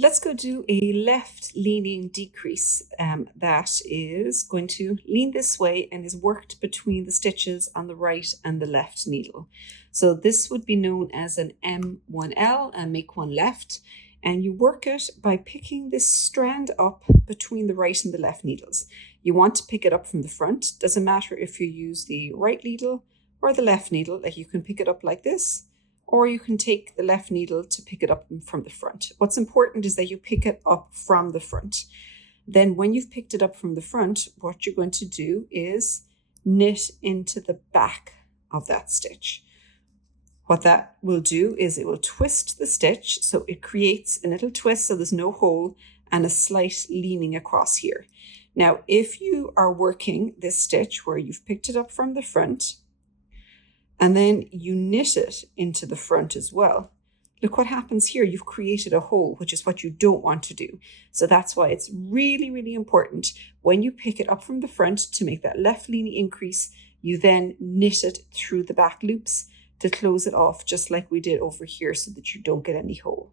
Let's go do a left leaning decrease that is going to lean this way and is worked between the stitches on the right and the left needle. So this would be known as an M1L, and make one left. And you work it by picking this strand up between the right and the left needles. You want to pick it up from the front. Doesn't matter if you use the right needle or the left needle, like you can pick it up like this, or you can take the left needle to pick it up from the front. What's important is that you pick it up from the front. Then when you've picked it up from the front, what you're going to do is knit into the back of that stitch. What that will do is it will twist the stitch, so it creates a little twist so there's no hole and a slight leaning across here. Now, if you are working this stitch where you've picked it up from the front, and then you knit it into the front as well, look what happens here. You've created a hole, which is what you don't want to do. So that's why it's really, really important when you pick it up from the front to make that left leaning increase, you then knit it through the back loops to close it off, just like we did over here, so that you don't get any hole.